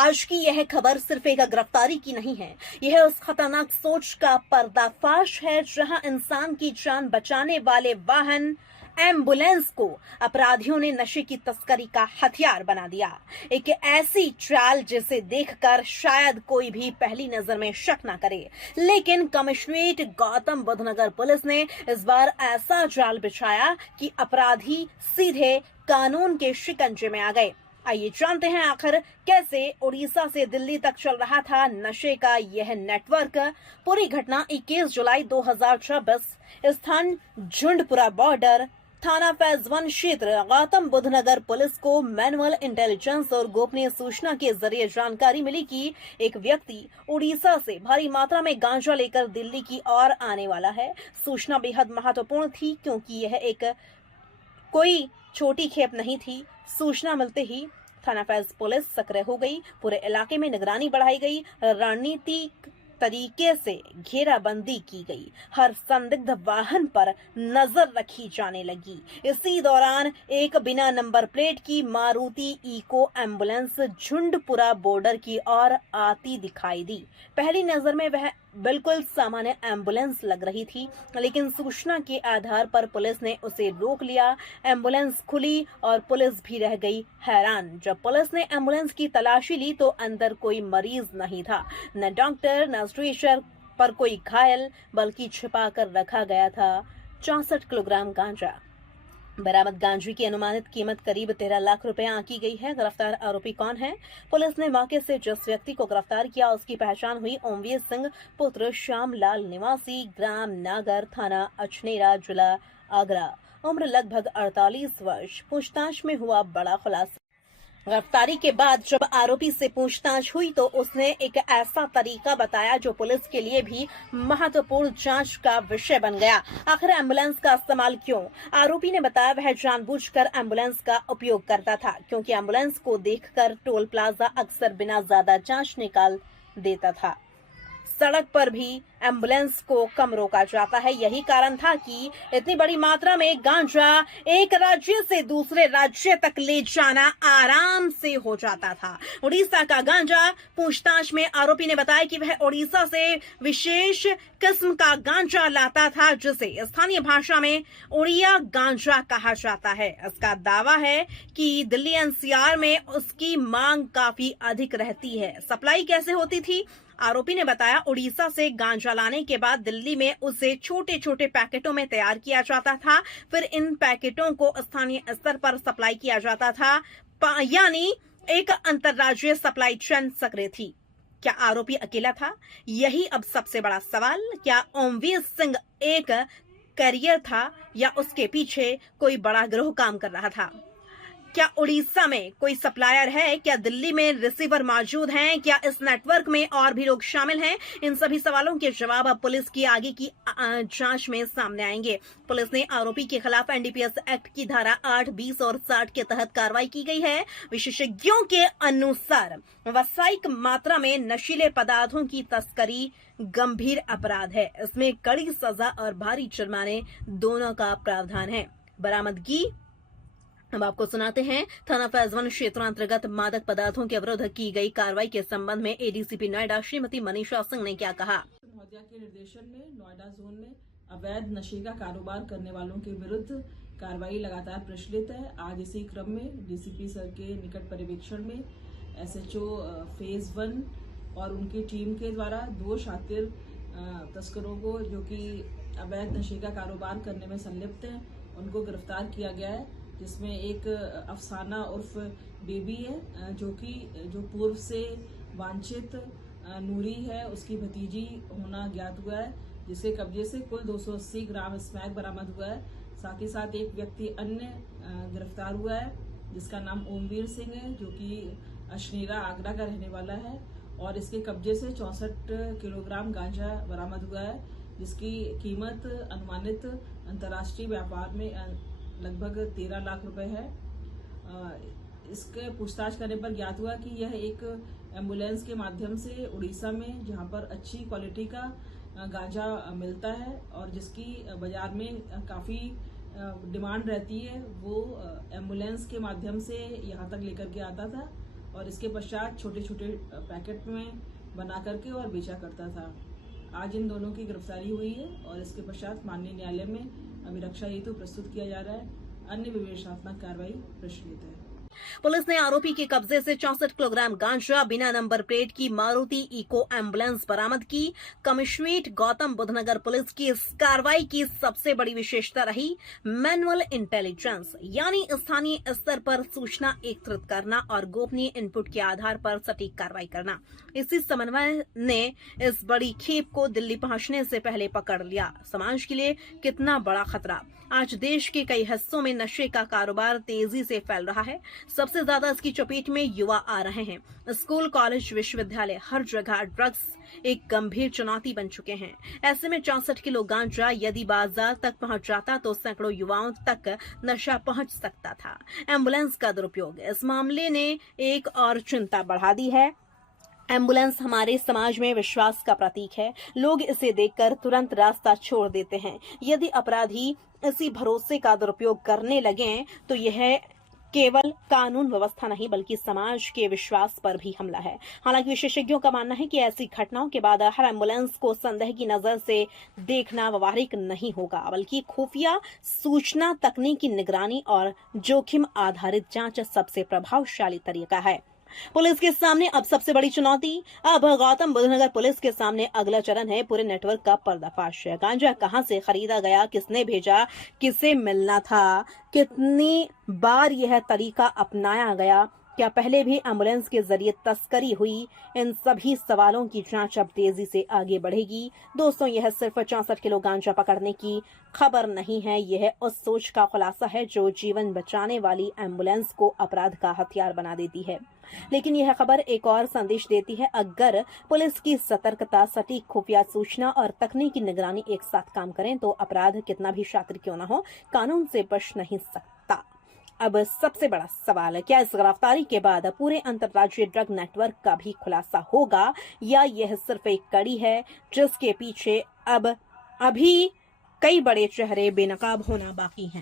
आज की यह खबर सिर्फ एक गिरफ्तारी की नहीं है। यह उस खतरनाक सोच का पर्दाफाश है जहां इंसान की जान बचाने वाले वाहन एम्बुलेंस को अपराधियों ने नशे की तस्करी का हथियार बना दिया। एक ऐसी चाल जिसे देखकर शायद कोई भी पहली नजर में शक न करे, लेकिन कमिश्नरेट गौतम बुद्ध नगर पुलिस ने इस बार ऐसा जाल बिछाया कि अपराधी सीधे कानून के शिकंजे में आ गए। आइए जानते हैं आखिर कैसे उड़ीसा से दिल्ली तक चल रहा था नशे का यह नेटवर्क। पूरी घटना 21 जुलाई 2024 स्थान झुंडपुरा बॉर्डर थाना फैज 1 क्षेत्र गौतम बुद्ध नगर पुलिस को मैनुअल इंटेलिजेंस और गोपनीय सूचना के जरिए जानकारी मिली कि एक व्यक्ति उड़ीसा से भारी मात्रा में गांजा लेकर दिल्ली की ओर आने वाला है। सूचना बेहद महत्वपूर्ण थी क्योंकि यह एक कोई छोटी खेप नहीं थी। सूचना मिलते ही थाना फैज पुलिस सक्रिय हो गई। पूरे इलाके में निगरानी बढ़ाई गई, रणनीतिक तरीके से घेराबंदी की गई, हर संदिग्ध वाहन पर नजर रखी जाने लगी। इसी दौरान एक बिना नंबर प्लेट की Maruti eco ambulance Jhundpura border की ओर आती दिखाई दी। पहली नजर में वह बिल्कुल सामान्य एम्बुलेंस लग रही थी, लेकिन सूचना के आधार पर पुलिस ने उसे रोक लिया। एम्बुलेंस खुली और पुलिस भी रह गई हैरान। जब पुलिस ने एम्बुलेंस की तलाशी ली तो अंदर कोई मरीज नहीं था, न डॉक्टर न स्ट्रेचर पर कोई घायल, बल्कि छिपा कर रखा गया था 64 किलोग्राम गांजा। बरामद गांजे की अनुमानित कीमत करीब 13 लाख रुपए आंकी गई है। गिरफ्तार आरोपी कौन है? पुलिस ने मौके से जिस व्यक्ति को गिरफ्तार किया उसकी पहचान हुई ओमवीर सिंह पुत्र श्यामलाल, निवासी ग्राम नागर, थाना अछनेरा, जिला आगरा। उम्र लगभग 48 वर्ष। पूछताछ में हुआ बड़ा खुलासा। गिरफ्तारी के बाद जब आरोपी से पूछताछ हुई तो उसने एक ऐसा तरीका बताया जो पुलिस के लिए भी महत्वपूर्ण जांच का विषय बन गया। आखिर एम्बुलेंस का इस्तेमाल क्यों? आरोपी ने बताया वह जानबूझकर एम्बुलेंस का उपयोग करता था क्योंकि एम्बुलेंस को देखकर टोल प्लाजा अक्सर बिना ज्यादा जांच निकाल देता था। सड़क पर भी एम्बुलेंस को कम रोका जाता है। यही कारण था कि इतनी बड़ी मात्रा में गांजा एक राज्य से दूसरे राज्य तक ले जाना आराम से हो जाता था। उड़ीसा का गांजा। पूछताछ में आरोपी ने बताया कि वह उड़ीसा से विशेष किस्म का गांजा लाता था जिसे स्थानीय भाषा में उड़िया गांजा कहा जाता है। इसका दावा है कि दिल्ली एनसीआर में उसकी मांग काफी अधिक रहती है। सप्लाई कैसे होती थी? आरोपी ने बताया उड़ीसा से गांजा लाने के बाद दिल्ली में उसे छोटे छोटे पैकेटों में तैयार किया जाता था, फिर इन पैकेटों को स्थानीय स्तर पर सप्लाई किया जाता था, यानी एक अंतर्राज्यीय सप्लाई चेन सक्रिय थी। क्या आरोपी अकेला था? यही अब सबसे बड़ा सवाल। क्या ओमवीर सिंह एक करियर था या उसके पीछे कोई बड़ा गिरोह काम कर रहा था? क्या उड़ीसा में कोई सप्लायर है? क्या दिल्ली में रिसीवर मौजूद हैं? क्या इस नेटवर्क में और भी लोग शामिल हैं? इन सभी सवालों के जवाब अब पुलिस की आगे की जांच में सामने आएंगे। पुलिस ने आरोपी के खिलाफ एनडीपीएस एक्ट की धारा 8, 20 और 60 के तहत कार्रवाई की गई है। विशेषज्ञों के अनुसार व्यावसायिक मात्रा में नशीले पदार्थों की तस्करी गंभीर अपराध है। इसमें कड़ी सजा और भारी जुर्माने दोनों का प्रावधान है। बरामदगी अब आपको सुनाते हैं। थाना फैज 1 क्षेत्र अंतर्गत मादक पदार्थों के विरुद्ध की गई कार्रवाई के संबंध में एडीसीपी नोएडा श्रीमती मनीषा सिंह ने क्या कहा। महोदया के निर्देशन में नोएडा जोन में अवैध नशे का कारोबार करने वालों के विरुद्ध कार्रवाई लगातार प्रचलित है। आज इसी क्रम में डीसीपी सर के निकट पर्यवेक्षण में एसएचओ फेज 1 और उनकी टीम के द्वारा 2 शातिर तस्करों को जो कि अवैध नशे का कारोबार करने में संलिप्त हैं उनको गिरफ्तार किया गया है, जिसमें एक अफसाना उर्फ बेबी है जो पूर्व से वांछित नूरी है, उसकी भतीजी होना ज्ञात हुआ है, जिसके कब्जे से कुल 280 ग्राम स्मैक बरामद हुआ है। साथ ही साथ एक व्यक्ति अन्य गिरफ्तार हुआ है जिसका नाम ओमवीर सिंह है, जो कि अशनेरा आगरा का रहने वाला है और इसके कब्जे से 64 किलोग्राम गांजा बरामद हुआ है, जिसकी कीमत अनुमानित अंतर्राष्ट्रीय व्यापार में लगभग 13 लाख रुपए है। इसके पूछताछ करने पर ज्ञात हुआ कि यह एक एम्बुलेंस के माध्यम से उड़ीसा में, जहां पर अच्छी क्वालिटी का गांजा मिलता है और जिसकी बाजार में काफी डिमांड रहती है, वो एम्बुलेंस के माध्यम से यहां तक लेकर के आता था और इसके पश्चात छोटे छोटे पैकेट में बना करके और बेचा करता था। आज इन दोनों की गिरफ्तारी हुई है और इसके पश्चात माननीय न्यायालय में अभिरक्षा हेतु प्रस्तुत किया जा रहा है। अन्य विवेचनात्मक कार्रवाई प्रचलित है। पुलिस ने आरोपी के कब्जे से 64 किलोग्राम गांजा बिना नंबर प्लेट की मारुति इको एम्बुलेंस बरामद की। कमिश्नरेट गौतम बुद्ध नगर पुलिस की इस कार्रवाई की सबसे बड़ी विशेषता रही मैनुअल इंटेलिजेंस, यानी स्थानीय स्तर पर सूचना एकत्रित करना और गोपनीय इनपुट के आधार पर सटीक कार्रवाई करना। इसी समन्वय ने इस बड़ी खेप को दिल्ली पहुंचने से पहले पकड़ लिया। समाज के लिए कितना बड़ा खतरा। आज देश के कई हिस्सों में नशे का कारोबार तेजी से फैल रहा है। सबसे ज्यादा इसकी चपेट में युवा आ रहे हैं। स्कूल, कॉलेज, विश्वविद्यालय, हर जगह ड्रग्स एक गंभीर चुनौती बन चुके हैं। ऐसे में 64 किलो गांजा यदि बाजार तक पहुंच जाता तो सैकड़ों युवाओं तक नशा पहुंच सकता था। एम्बुलेंस का दुरुपयोग इस मामले ने एक और चिंता बढ़ा दी है। एम्बुलेंस हमारे समाज में विश्वास का प्रतीक है। लोग इसे देखकर तुरंत रास्ता छोड़ देते हैं। यदि अपराधी इसी भरोसे का दुरुपयोग करने लगे तो यह केवल कानून व्यवस्था नहीं बल्कि समाज के विश्वास पर भी हमला है। हालांकि विशेषज्ञों का मानना है कि ऐसी घटनाओं के बाद हर एम्बुलेंस को संदेह की नजर से देखना व्यवहारिक नहीं होगा, बल्कि खुफिया सूचना, तकनीकी निगरानी और जोखिम आधारित जांच सबसे प्रभावशाली तरीका है। पुलिस के सामने अब सबसे बड़ी चुनौती, अब गौतम बुद्ध नगर पुलिस के सामने अगला चरण है पूरे नेटवर्क का पर्दाफाश। गांजा कहां से खरीदा गया, किसने भेजा, किसे मिलना था, कितनी बार यह तरीका अपनाया गया, क्या पहले भी एम्बुलेंस के जरिए तस्करी हुई, इन सभी सवालों की जांच अब तेजी से आगे बढ़ेगी। दोस्तों, यह सिर्फ 64 किलो गांजा पकड़ने की खबर नहीं है, यह उस सोच का खुलासा है जो जीवन बचाने वाली एम्बुलेंस को अपराध का हथियार बना देती है। लेकिन यह खबर एक और संदेश देती है, अगर पुलिस की सतर्कता, सटीक खुफिया सूचना और तकनीकी निगरानी एक साथ काम करें तो अपराध कितना भी शातिर क्यों न हो, कानून से बच नहीं सकता। अब सबसे बड़ा सवाल है, क्या इस गिरफ्तारी के बाद पूरे अंतर्राज्यीय ड्रग नेटवर्क का भी खुलासा होगा या यह सिर्फ एक कड़ी है जिसके पीछे अब अभी कई बड़े चेहरे बेनकाब होना बाकी हैं।